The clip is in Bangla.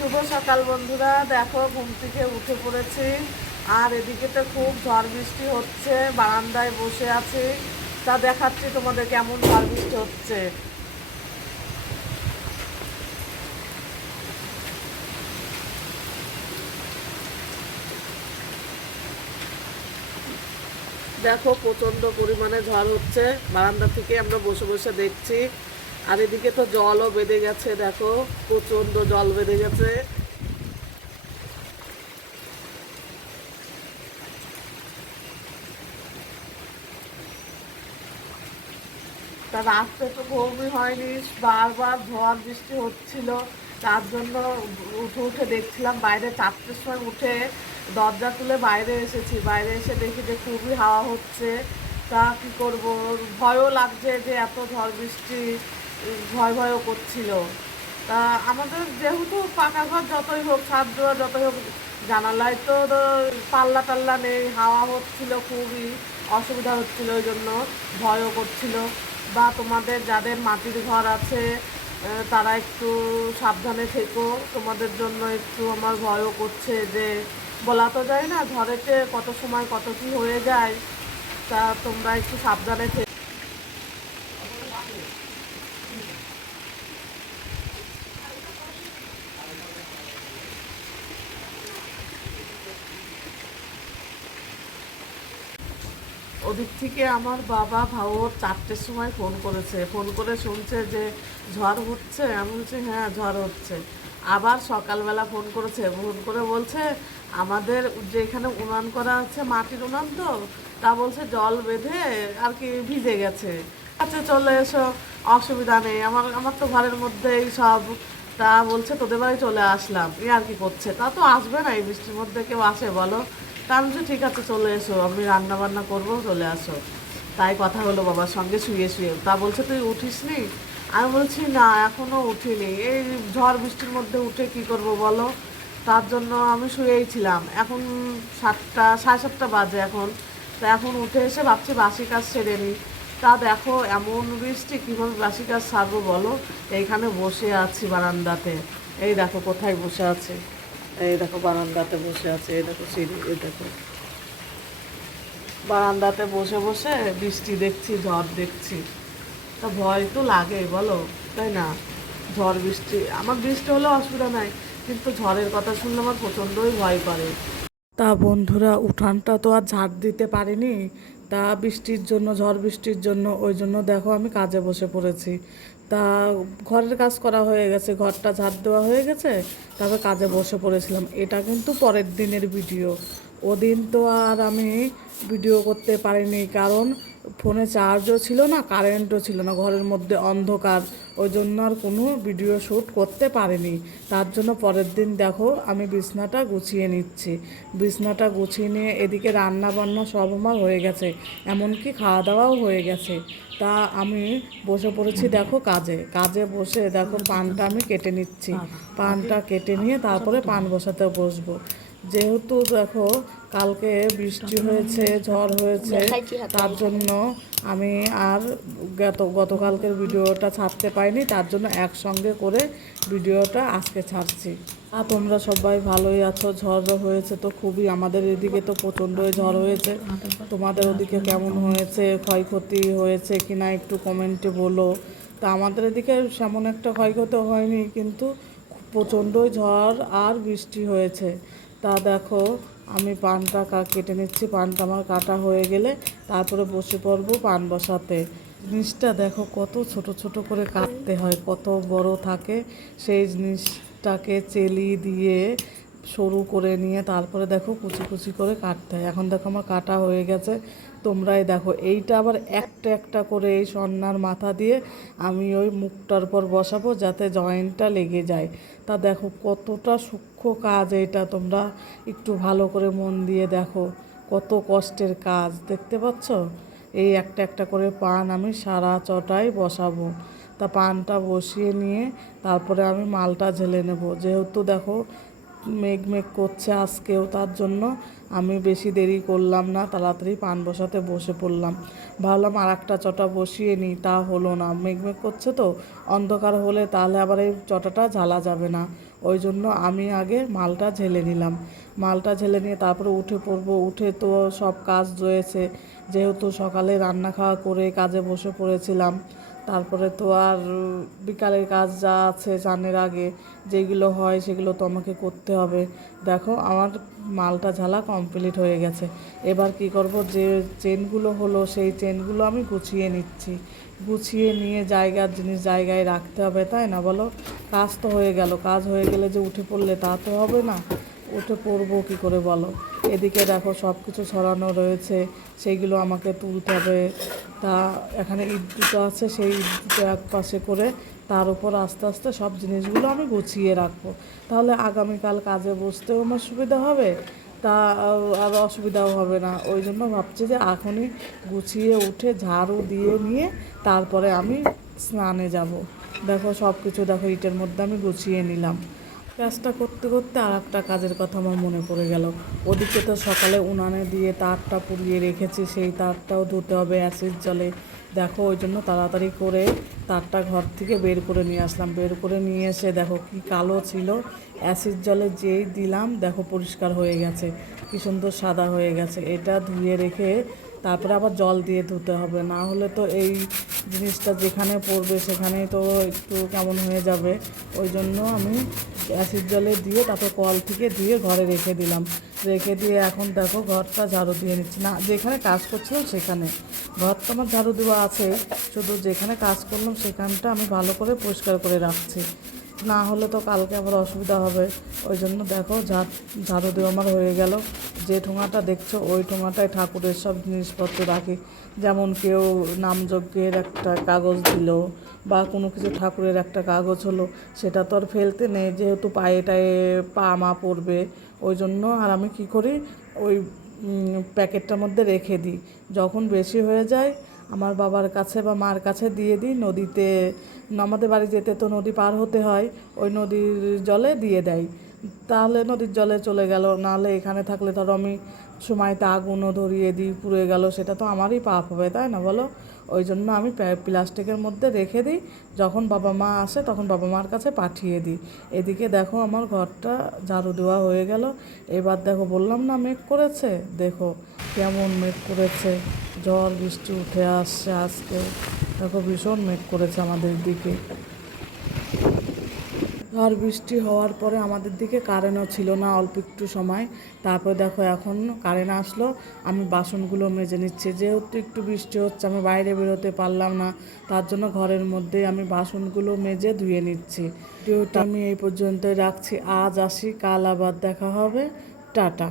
শুভ সকাল বন্ধুরা। দেখো, ঘুম থেকে উঠে পড়েছি। আর এদিকে তো খুব ঝড় বৃষ্টি হচ্ছে, বারান্দায় বসে আছি। তা দেখাচ্ছি তোমাদের কেমন ঝড় বৃষ্টি হচ্ছে। দেখো প্রচণ্ড পরিমাণে ঝড় হচ্ছে। বারান্দা থেকে আমরা বসে বসে দেখছি। আর এদিকে তো জলও বেঁধে গেছে, দেখো প্রচণ্ড জল বেঁধে গেছে। তা তো ঘুমই হয়নি, বারবার ঝড় বৃষ্টি হচ্ছিল। তার জন্য উঠে উঠে দেখছিলাম বাইরে চারটের সময় উঠে দরজা তুলে বাইরে এসেছি। বাইরে এসে দেখি যে খুবই হাওয়া হচ্ছে। তা কী করব? ভয়ও লাগছে যে এত ঝড় বৃষ্টি। ভয় ভয়ও করছিল। তা আমাদের যেহেতু পাকা ঘর যতই হোক, ছাদ দেওয়া যতই হোক, জানালায় তো পাল্লা টাল্লা নেই, হাওয়া হচ্ছিল খুবই, অসুবিধা হচ্ছিল ওই জন্য ভয়ও করছিল। বা তোমাদের যাদের মাটির ঘর আছে তারা একটু সাবধানে থেকো, তোমাদের জন্য একটু আমার ভয়ও করছে যে, বলা তো যায় না ঝড়েতে কত সময় কত কি হয়ে যায়, তা তোমরা একটু সাবধানে থেকো। ওদিক থেকে আমার বাবা ভাও চারটের সময় ফোন করেছে। ফোন করে শুনছে যে ঝড় হচ্ছে। আমি বলছি হ্যাঁ ঝড় হচ্ছে। আবার সকালবেলা ফোন করেছে। ফোন করে বলছে, আমাদের যে এখানে উনান করা আছে, মাটির উনান তো? তা বলছে, জল বেঁধে আর কি ভিজে গেছে। আচ্ছা চলে এসো, অসুবিধা নেই। আমার আমার তো ঘরের মধ্যেই সব। তা বলছে, তোদের বাড়ি চলে আসলাম। এ আর কি করছে? তা তো আসবে না, এই বৃষ্টির মধ্যে কেউ আসে, বলো। তা যে ঠিক আছে, চলে এসো, আমি রান্না বান্না করব, চলে আসো। তাই কথা হলো বাবার সঙ্গে শুয়ে শুয়ে। তা বলছে, তুই উঠিস নি? আমি বলছি, না, এখনও উঠিনি। এই ঝড় বৃষ্টির মধ্যে উঠে কি করব বলো? তার জন্য আমি শুয়েই ছিলাম। এখন সাতটা, সাড়ে সাতটা বাজে এখন। তা এখন উঠে এসে ভাবছি, বাসি কাজ সেরে নিই তা দেখো, এমন বৃষ্টি, কীভাবে বাসি কাজ সারবো বলো? এইখানে বসে আছি বারান্দাতে। এই দেখো, কোথায় বসে আছে। এই দেখো বারান্দাতে বসে আছে, এই দেখো সিঁড়ি, এই দেখো। বারান্দাতে বসে বসে বৃষ্টি দেখছি, ঝড় দেখছি। তা ভয় তো লাগে, বলো, তাই না? ঝড়, বৃষ্টি, আমার বৃষ্টি হলে অসুবিধা নাই, কিন্তু ঝড়ের কথা শুনলে আমার প্রচণ্ডই ভয় করে। তা বন্ধুরা, উঠানটা তো আর ঝাড় দিতে পারিনি, তা বৃষ্টির জন্য, ঝড় বৃষ্টির জন্য, ওই জন্য দেখো আমি কাজে বসে পড়েছি। তা ঘরের কাজ করা হয়ে গেছে, ঘরটা ঝাড় দেওয়া হয়ে গেছে, তারপর কাজে বসে পড়েছিলাম। এটা কিন্তু পরের দিনের ভিডিও ওদিন তো আর আমি ভিডিও করতে পারিনি, কারণ ফোনে চার্জও ছিল না কারেন্টও ছিল না, ঘরের মধ্যে অন্ধকার। ওই জন্য আর কোনো ভিডিও শ্যুট করতে পারিনি। তার জন্য পরের দিন দেখো আমি বিছনাটা গুছিয়ে নিচ্ছি। বিছনাটা গুছিয়ে নিয়ে এদিকে রান্না বান্না সব আমার হয়ে গেছে এমনকি খাওয়া দাওয়াও হয়ে গেছে। তা আমি বসে পড়েছি দেখো কাজে। কাজে বসে দেখো পানটা আমি কেটে নিচ্ছি। পানটা কেটে নিয়ে তারপরে পান বসাতে বসবো। যেহেতু দেখো কালকে বৃষ্টি হয়েছে ঝড় হয়েছে তার জন্য আমি আর গত গতকালকের ভিডিওটা ছাড়তে পাইনি তার জন্য একসঙ্গে করে ভিডিওটা আজকে ছাড়ছি। আর তোমরা সবাই ভালোই আছো ঝড় হয়েছে তো খুবই আমাদের এদিকে তো প্রচণ্ডই ঝড় হয়েছে। তোমাদের ওদিকে কেমন হয়েছে ক্ষয়ক্ষতি হয়েছে কিনা একটু কমেন্টে বলো। তা আমাদের এদিকে সেমন একটা ক্ষয়ক্ষতি হয়নি কিন্তু প্রচণ্ডই ঝড় আর বৃষ্টি হয়েছে। তা দেখো, আমি পানটা কেটে নিচ্ছি। পানটা আমার কাটা হয়ে গেলে তারপরে বসে পড়ব পান বসাতে। জিনিসটা দেখো, কত ছোট ছোট করে কাটতে হয়, কত বড় থাকে। সেই জিনিসটাকে চেলি দিয়ে সরু করে নিয়ে তারপরে দেখো কুচি কুচি করে কাটতে হয়। এখন দেখো আমার কাটা হয়ে গেছে। তোমরাই দেখো, এইটা আবার একটা একটা করে এই সন্ন্যার মাথা দিয়ে আমি ওই মুখটার পর বসাবো যাতে জয়েন্টটা লেগে যায়। তা দেখো কতটা সূক্ষ্ম কাজ এটা, তোমরা একটু ভালো করে মন দিয়ে দেখো কত কষ্টের কাজ, দেখতে পাচ্ছ? এই একটা একটা করে পান আমি সারা চটাই বসাবো। তা পানটা বসিয়ে নিয়ে তারপরে আমি মালটা ঝেলে নেব। যেহেতু দেখো মেঘ মেঘ করছে আজকেও, তার জন্য আমি বেশি দেরি করলাম না, তাড়াতাড়ি পান বসাতে বসে পড়লাম। ভাবলাম আর একটা চটা বসিয়ে নিই তা হলো না। মেঘ মেঘ করছে তো, অন্ধকার হলে তাহলে আবার এই চটাটা জ্বালা যাবে না। ওই জন্য আমি আগে মালটা ঝেলে নিলাম। মালটা ঝেলে নিয়ে তারপরে উঠে পড়ব। উঠে তো সব কাজ রয়েছে। যেহেতু সকালে রান্না খাওয়া করে কাজে বসে পড়েছিলাম তারপরে তো আর বিকালের কাজ যা আছে চানের আগে, যেগুলো হয় সেগুলো তো আমাকে করতে হবে। দেখো, আমার মালটা ঝালা কমপ্লিট হয়ে গেছে। এবার কি করব, যে চেনগুলো হলো, সেই চেনগুলো আমি গুছিয়ে নিচ্ছি। গুছিয়ে নিয়ে জায়গার জিনিস জায়গায় রাখতে হবে, তাই না বলো? কাজ তো হয়ে গেল। কাজ হয়ে গেলে যে উঠে পড়লে তা তো হবে না। উঠে পড়ব কী করে বলো? এদিকে দেখো সব কিছু ছড়ানো রয়েছে, সেইগুলো আমাকে তুলতে হবে। তা এখানে ইট দুটো আছে, সেই ইট দুটো এক পাশে করে তার উপর আস্তে আস্তে সব জিনিসগুলো আমি গুছিয়ে রাখব। তাহলে আগামীকাল কাজে বসতেও আমার সুবিধা হবে, তা আর অসুবিধাও হবে না। ওই জন্য ভাবছি যে এখনই গুছিয়ে উঠে ঝাড়ু দিয়ে নিয়ে তারপরে আমি স্নানে যাব। দেখো সব কিছু দেখো ইটের মধ্যে আমি গুছিয়ে নিলাম। কাজটা করতে করতে আর একটা কাজের কথা আমার মনে পড়ে গেল। ওদিকে তো সকালে উনানে দিয়ে তারটা পুড়িয়ে রেখেছি, সেই তারটাও ধুতে হবে অ্যাসিড জলে। দেখো, ওই জন্য তাড়াতাড়ি করে তারটা ঘর থেকে বের করে নিয়ে আসলাম। বের করে নিয়ে এসে দেখো কি কালো ছিল। অ্যাসিড জলে যেই দিলাম, দেখো পরিষ্কার হয়ে গেছে। কি সুন্দর সাদা হয়ে গেছে। এটা ধুয়ে রেখে তারপরে আবার জল দিয়ে ধুতে হবে। না হলে তো এই জিনিসটা যেখানে পড়বে সেখানেই তো একটু কেমন হয়ে যাবে। ওই জন্য আমি অ্যাসিড জলে দিয়ে তারপর কল থেকে ধুয়ে ঘরে রেখে দিলাম। রেখে দিয়ে এখন দেখো ঘরটা ঝাড়ু দিয়ে নিচ্ছি। না, যেখানে কাজ করছিলাম সেখানে। ঘর তো আমার ঝাড়ু দেওয়া আছে। শুধু যেখানে কাজ করলাম সেখানটা আমি ভালো করে পরিষ্কার করে রাখছি। না হলে তো কালকে আবার অসুবিধা হবে। ওই জন্য দেখো ঝাড় ঝাড়ু দেওয়া আমার হয়ে গেল। যে ঠোঙাটা দেখছ, ওই ঠোঙাটায় ঠাকুরের সব জিনিসপত্র রাখি। যেমন কেউ নামযজ্ঞের একটা কাগজ দিল বা কোনো কিছু ঠাকুরের একটা কাগজ হলো, সেটা তো আর ফেলতে নেই, যেহেতু পায়ে টায়ে পা মা পড়বে। ওই জন্য আর আমি কি করি? ওই প্যাকেটটার মধ্যে রেখে দিই। যখন বেশি হয়ে যায় আমার বাবার কাছে বা মার কাছে দিয়ে দিই, নদীতে, আমাদের বাড়ি যেতে তো নদী পার হতে হয়, ওই নদীর জলে দিয়ে দেয়। তাহলে নদীর জলে চলে গেল, নাহলে এখানে থাকলে ধরো আমি সময়তে আগুনও ধরিয়ে দিই, পুড়ে গেল, সেটা তো আমারই পাপ হবে, তাই না বলো? ওই জন্য আমি প্লাস্টিকের মধ্যে রেখে দিই, যখন বাবা মা আসে তখন বাবা মার কাছে পাঠিয়ে দিই। এদিকে দেখো আমার ঘরটা ঝাড়ু দেওয়া হয়ে গেল, এবার দেখো বললাম না মেঘ করেছে? দেখো কেমন মেঘ করেছে। ঝড় বৃষ্টি উঠে আসছে আজকে। দেখো, ভীষণ মেঘ করেছে আমাদের দিকে। ঝড় বৃষ্টি হওয়ার পরে আমাদের দিকে কারেন্টও ছিল না অল্প একটু সময়। তারপর দেখো, এখন কারেন্ট আসলো। আমি বাসনগুলো মেজে নিচ্ছি। যেহেতু একটু বৃষ্টি হচ্ছে, আমি বাইরে বেরোতে পারলাম না। তার জন্য ঘরের মধ্যে আমি বাসনগুলো মেজে ধুয়ে নিচ্ছি। ভিডিওটা আমি এই পর্যন্তই রাখছি। আজ আসি, কাল আবার দেখা হবে। টাটা।